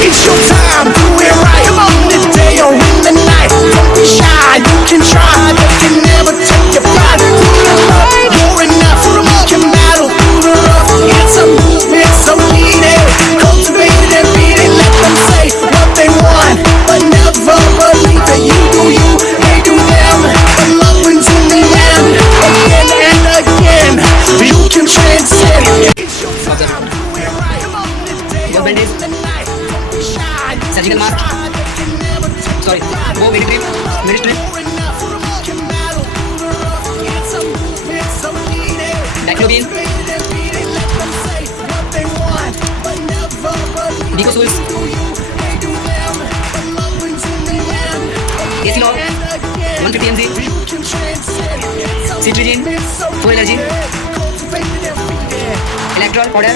It's your time, do it right. Come on, today or in the night. Don't be shy, you can try. They can never take your pride. You're enough, you can battle through the rough. It's a movement so needed. Cultivate it and beat it. Let them say what they want, but never believe that you do you, they do them. The love wins in the end, again and again. You can transcend. It's your time, do it right. Come on, today or in the night. Don't be shy, you surgical can mask, try. They can never take sorry your pride. वो मेडिट्रिप मेडिट्रिप डाइक्लोबिन डिकोसुल्स एसिलॉल 150 mg cetirizine for allergy Electral powder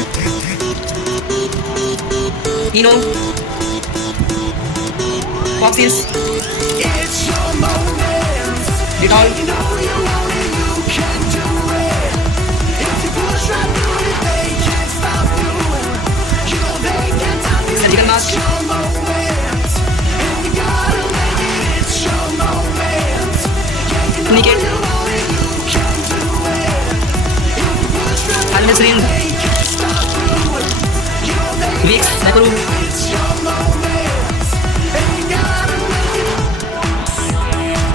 Eno कॉक्सिल्स Dettol surgical mask tourniquet अल्नेसरीन Vicks macro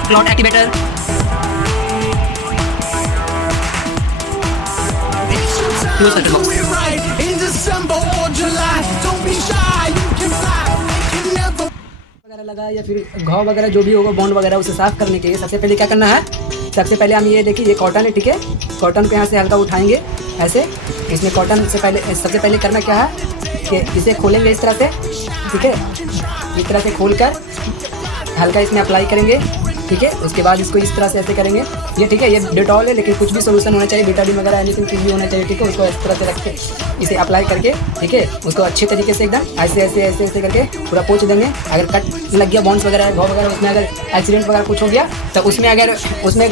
clot activator close centre box वगैरह लगा या फिर घाव वगैरह जो भी होगा बॉन्ड वगैरह उसे साफ करने के लिए सबसे पहले क्या करना है। सबसे पहले हम ये देखिए ये कॉटन है, ठीक है। कॉटन को यहाँ से हल्का उठाएंगे ऐसे। इसमें कॉटन से पहले सबसे पहले करना क्या है कि इसे खोलेंगे इस तरह से, ठीक है। इस तरह से खोल कर हल्का इसमें अप्लाई करेंगे, ठीक है। उसके बाद इसको इस तरह से ऐसे करेंगे ये, ठीक है। ये डेटॉल है लेकिन कुछ भी सोल्यूशन होना चाहिए, बेटाडीन वगैरह एनीथिंग कुछ भी होना चाहिए, ठीक है। उसको इस तरह से रख के इसे अप्लाई करके, ठीक है, उसको अच्छे तरीके से एकदम ऐसे ऐसे ऐसे ऐसे करके पूरा पोंछ देंगे। अगर कट लग गया बॉन्स वगैरह घाव वगैरह उसमें अगर एक्सीडेंट वगैरह कुछ हो गया तो उसमें अगर उसमें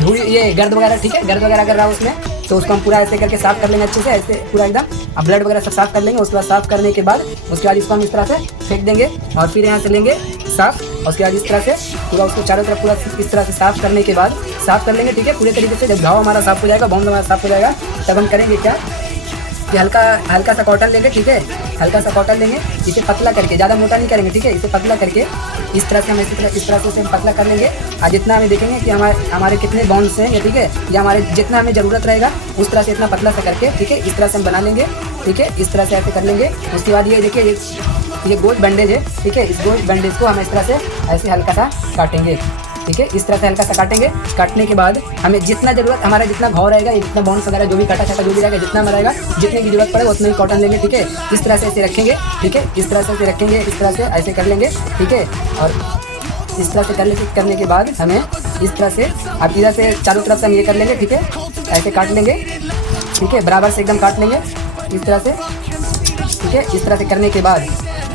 धूल ये गर्द वगैरह, ठीक है, गर्द वगैरह अगर रहा उसमें तो उसको हम पूरा ऐसे करके साफ़ कर लेंगे अच्छे से, ऐसे पूरा एकदम। अब ब्लड वगैरह सब साफ़ कर लेंगे। उसके बाद साफ़ करने के बाद उसके बाद इसको हम इस तरह से फेंक देंगे और फिर यहाँ से लेंगे साफ़। और उसके बाद इस तरह से पूरा उसको चारों तरफ पूरा इस तरह से साफ़ करने के बाद साफ़ कर लेंगे, ठीक है, पूरे तरीके से। जब घाव हमारा साफ़ हो जाएगा, बॉन्ड हमारा साफ़ हो जाएगा, तब हम करेंगे क्या कि हल्का सा कॉटन लेंगे, ठीक है। हल्का सा कॉटन लेंगे, इसे पतला करके, ज़्यादा मोटा नहीं करेंगे, ठीक है। इसे पतला करके इस तरह से हम इस तरह से हम पतला कर लेंगे। और जितना हमें देखेंगे कि हमारे कितने बॉन्ड्स हैं, ठीक है, या हमारे जितना हमें ज़रूरत रहेगा उस तरह से इतना पतला सा करके, ठीक है, इस तरह से हम बना लेंगे, ठीक है। इस तरह से ऐसे कर लेंगे। उसके बाद ये देखिए ये गोल्ड बैंडेज है, ठीक है। इस गोल्ड बैंडेज को हम इस तरह से ऐसे हल्का सा काटेंगे, ठीक है। इस तरह से हल्का सा काटेंगे। काटने के बाद हमें जितना ज़रूरत, हमारा जितना घाव रहेगा, ये जितना बॉन्ड्स वगैरह जो भी काटा छाटा जो भी रहेगा, जितना रहेगा, जितने की जरूरत पड़े उतना ही कॉटन लेंगे, ठीक है। इस तरह से ऐसे रखेंगे, ठीक है। इस तरह से ऐसे रखेंगे, इस तरह से ऐसे कर लेंगे, ठीक है। और इस तरह से करने के बाद हमें इस तरह से अब इधर से चारों तरफ से हम ये कर लेंगे, ठीक है। ऐसे काट लेंगे, ठीक है, बराबर से एकदम काट लेंगे इस तरह से, ठीक है। इस तरह से करने के बाद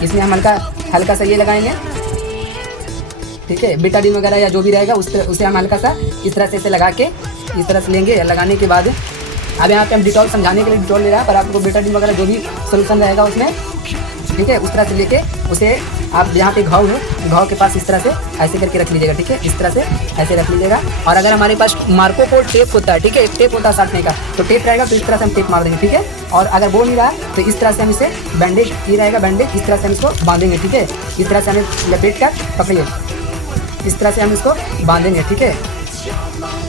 इसमें हम हल्का सा ये लगाएंगे, ठीक है। बेटाडीन वगैरह या जो भी रहेगा उसे हम हल्का सा इस तरह से ऐसे लगा के इस तरह से लेंगे। लगाने के बाद अब यहाँ पे हम डिटॉल समझाने के लिए डिटॉल ले रहा है, पर आपको बेटाडीन वगैरह जो भी सोल्यूशन रहेगा उसमें, ठीक है, उस तरह से लेके उसे आप जहाँ पे घाव है घाव के पास इस तरह से ऐसे करके रख लीजिएगा, ठीक है। इस तरह से ऐसे रख लीजिएगा। और अगर हमारे पास मार्कोपोल टेप होता है, ठीक है, टेप होता है साटने का, तो टेप रहेगा तो इस तरह से हम टेप मार देंगे, ठीक है। और अगर वो नहीं रहा तो इस तरह से हम इसे बैंडेज ये रहेगा, बैंडेज इस तरह से हम इसको बांधेंगे, ठीक है। इस तरह से हमें लपेट कर पकड़िए, इस तरह से हम इसको बांधेंगे, ठीक है।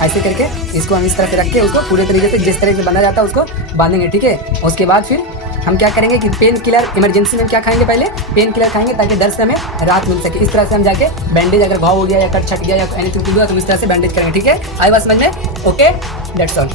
ऐसे करके इसको हम इस तरह से रख के उसको पूरे तरीके से जिस तरह से बंधा जाता है उसको बांधेंगे, ठीक है। उसके बाद फिर हम क्या करेंगे कि पेन किलर, इमरजेंसी में हम क्या खाएंगे, पहले पेन किलर खाएंगे ताकि दर्द से हमें राहत मिल सके। इस तरह से हम जाके बैंडेज अगर घाव हो गया या कट छट गया या एनीथिंग हुआ तो इस तरह से बैंडेज करेंगे, ठीक है। आई बात समझ में? Okay, that's all.